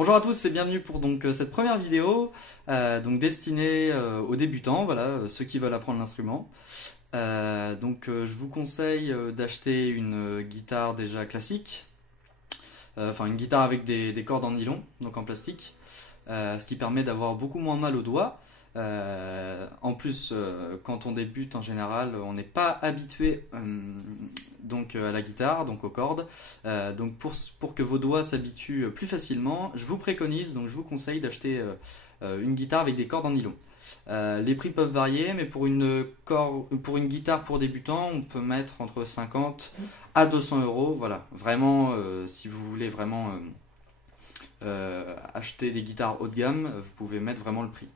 Bonjour à tous et bienvenue pour cette première vidéo destinée aux débutants, voilà, ceux qui veulent apprendre l'instrument. Je vous conseille d'acheter une guitare déjà classique, enfin une guitare avec des cordes en nylon, donc en plastique, ce qui permet d'avoir beaucoup moins mal aux doigts. En plus, quand on débute en général, on n'est pas habitué à la guitare, donc aux cordes. Pour que vos doigts s'habituent plus facilement, je vous conseille d'acheter une guitare avec des cordes en nylon. Les prix peuvent varier, mais pour une guitare pour débutants, on peut mettre entre 50 à 200 euros. Voilà, vraiment, si vous voulez vraiment acheter des guitares haut de gamme, vous pouvez mettre vraiment le prix.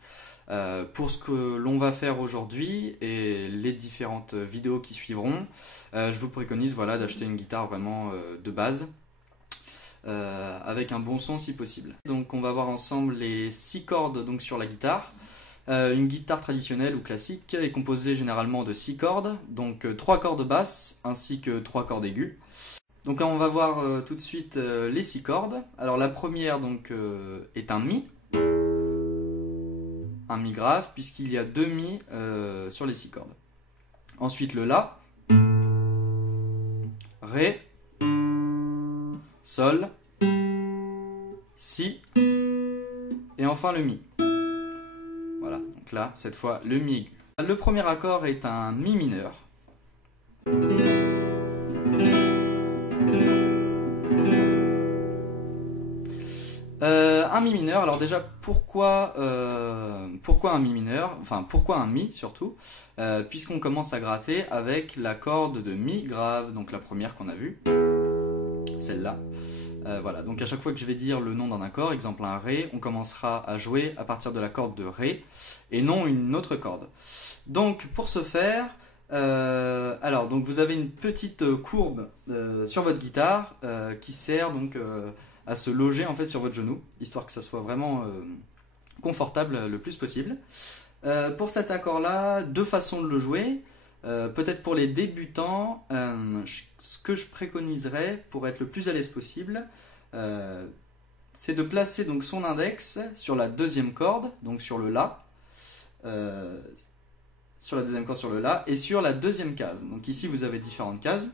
Pour ce que l'on va faire aujourd'hui et les différentes vidéos qui suivront, je vous préconise d'acheter une guitare vraiment de base avec un bon son si possible. Donc on va voir ensemble les 6 cordes sur la guitare. Une guitare traditionnelle ou classique est composée généralement de 6 cordes, donc 3 cordes basses ainsi que 3 cordes aiguës. Donc on va voir tout de suite les 6 cordes. Alors la première est un Mi. Un Mi grave puisqu'il y a 2 Mi sur les 6 cordes. Ensuite le La, Ré, Sol, Si et enfin le Mi. Voilà, donc là cette fois le Mi aigu. Le premier accord est un Mi mineur. Un Mi mineur, alors déjà pourquoi un Mi mineur, enfin pourquoi un Mi surtout, puisqu'on commence à gratter avec la corde de Mi grave, donc la première qu'on a vue, celle-là. Voilà, donc à chaque fois que je vais dire le nom d'un accord, exemple un Ré, on commencera à jouer à partir de la corde de Ré et non une autre corde. Donc pour ce faire, vous avez une petite courbe sur votre guitare qui sert à se loger en fait sur votre genou, histoire que ça soit vraiment confortable le plus possible. Pour cet accord-là, deux façons de le jouer. Peut-être pour les débutants, ce que je préconiserais pour être le plus à l'aise possible, c'est de placer son index sur la deuxième corde, donc sur le La, sur la deuxième corde sur le La, et sur la deuxième case. Donc ici vous avez différentes cases.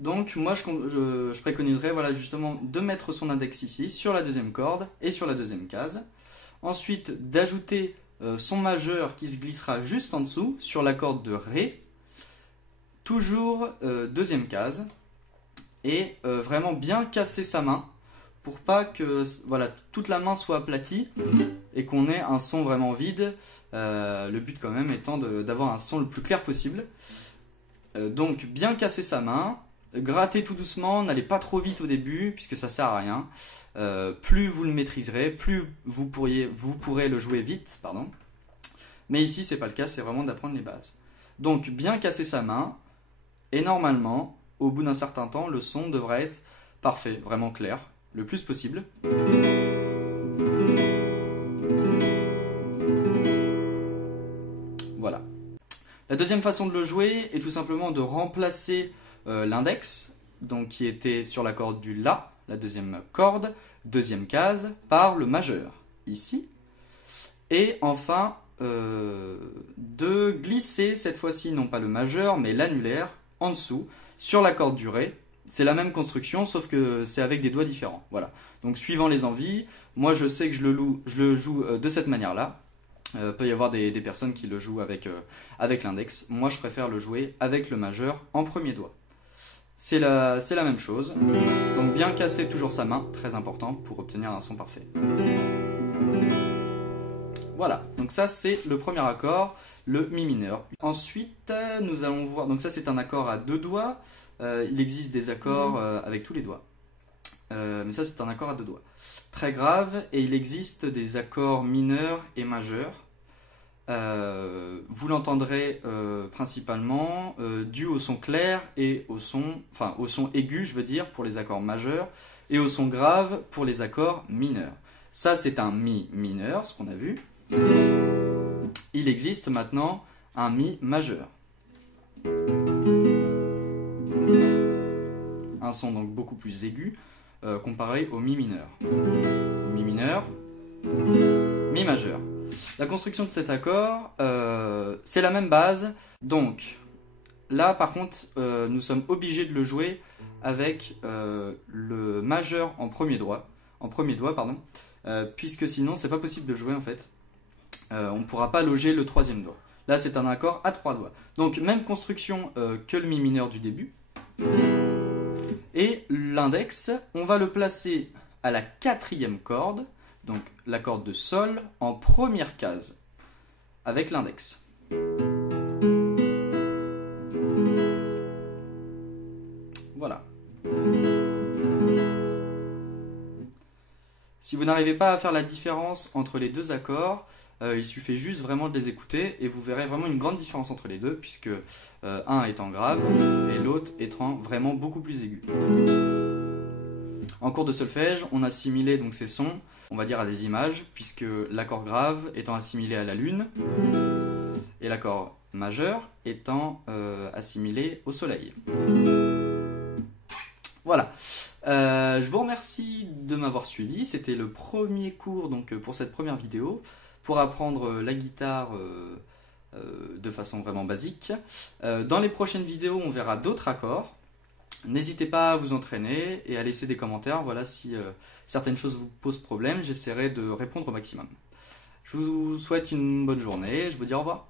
Donc moi je préconiserais justement de mettre son index ici, sur la deuxième corde et sur la deuxième case. Ensuite d'ajouter son majeur qui se glissera juste en dessous sur la corde de Ré, toujours deuxième case, et vraiment bien casser sa main pour pas que toute la main soit aplatie et qu'on ait un son vraiment vide, le but quand même étant d'avoir un son le plus clair possible. Donc bien casser sa main, gratter tout doucement, n'allez pas trop vite au début puisque ça sert à rien. Plus vous le maîtriserez, plus vous pourrez le jouer vite, pardon. Mais ici c'est pas le cas, c'est vraiment d'apprendre les bases. Donc bien casser sa main, et normalement, au bout d'un certain temps, le son devrait être parfait, vraiment clair, le plus possible. Voilà. La deuxième façon de le jouer est tout simplement de remplacer l'index, qui était sur la corde du La, la deuxième corde, deuxième case, par le majeur, ici. Et enfin, de glisser cette fois-ci, non pas le majeur, mais l'annulaire, en dessous, sur la corde du Ré. C'est la même construction, sauf que c'est avec des doigts différents. Voilà. Donc suivant les envies, moi je sais que je le joue de cette manière-là. Peut y avoir des personnes qui le jouent avec l'index. Moi je préfère le jouer avec le majeur en premier doigt. C'est la même chose. Donc bien casser toujours sa main, très important pour obtenir un son parfait. Voilà, donc ça c'est le premier accord, le Mi mineur. Ensuite, nous allons voir, donc ça c'est un accord à deux doigts. Il existe des accords avec tous les doigts. Mais ça c'est un accord à deux doigts. Très grave, et il existe des accords mineurs et majeurs. Vous l'entendrez principalement dû au son clair et au son aigu, je veux dire, pour les accords majeurs, et au son grave pour les accords mineurs. Ça c'est un Mi mineur, ce qu'on a vu. Il existe maintenant un Mi majeur. Un son donc beaucoup plus aigu. comparé au Mi mineur. Mi mineur, Mi majeur. La construction de cet accord, c'est la même base. Donc là par contre, nous sommes obligés de le jouer avec le majeur en premier doigt, puisque sinon c'est pas possible de jouer en fait. On ne pourra pas loger le troisième doigt. Là c'est un accord à 3 doigts. Donc même construction que le Mi mineur du début. Et l'index, on va le placer à la 4e corde, donc la corde de Sol, en première case, avec l'index. Voilà. Si vous n'arrivez pas à faire la différence entre les deux accords, il suffit juste vraiment de les écouter et vous verrez vraiment une grande différence entre les deux, puisque un étant grave et l'autre étant vraiment beaucoup plus aigu. En cours de solfège, on assimilait donc ces sons, on va dire, à des images, puisque l'accord grave étant assimilé à la lune et l'accord majeur étant assimilé au soleil. Voilà. Je vous remercie de m'avoir suivi. C'était le premier cours donc, pour cette première vidéo, pour apprendre la guitare de façon vraiment basique. Dans les prochaines vidéos, on verra d'autres accords. N'hésitez pas à vous entraîner et à laisser des commentaires. Voilà, si certaines choses vous posent problème, j'essaierai de répondre au maximum. Je vous souhaite une bonne journée. Je vous dis au revoir.